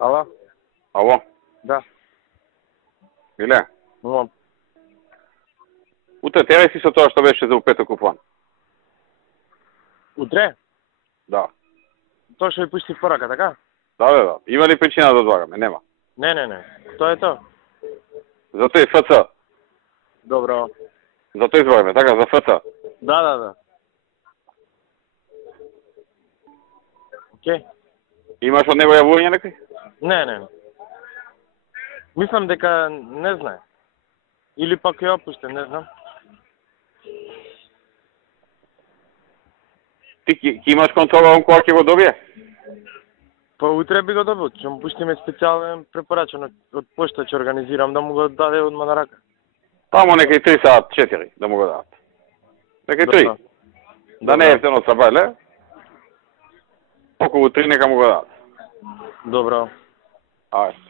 Ало? Ало? Да. Иле? Мом. Утре терај си со тоа што беше за упето купон. Утре? Да. Тоа што ви пусти порака, така? Да. Има ли причина да одлагаме? Нема. Не. Тоа е тоа. За тој ФЦ. Добро. За тој избораме, така, за ФЦ. Да. Океј. Имаш од него јавување некој? Не. Мислам дека не знае. Или пак ја опуштен, не знам. Ти ќе имаш контрола он кога ќе го добие? Па утре би го добил, ќе му пуштиме специјален препорачен од пошта, ќе организирам да му го даде одма на рака. Тамо некај 3 саат 4 да му го дадат. Некај 3. Да не е ефтено сабајле. Околу 3 нека му го дадат. Добро. Ајде.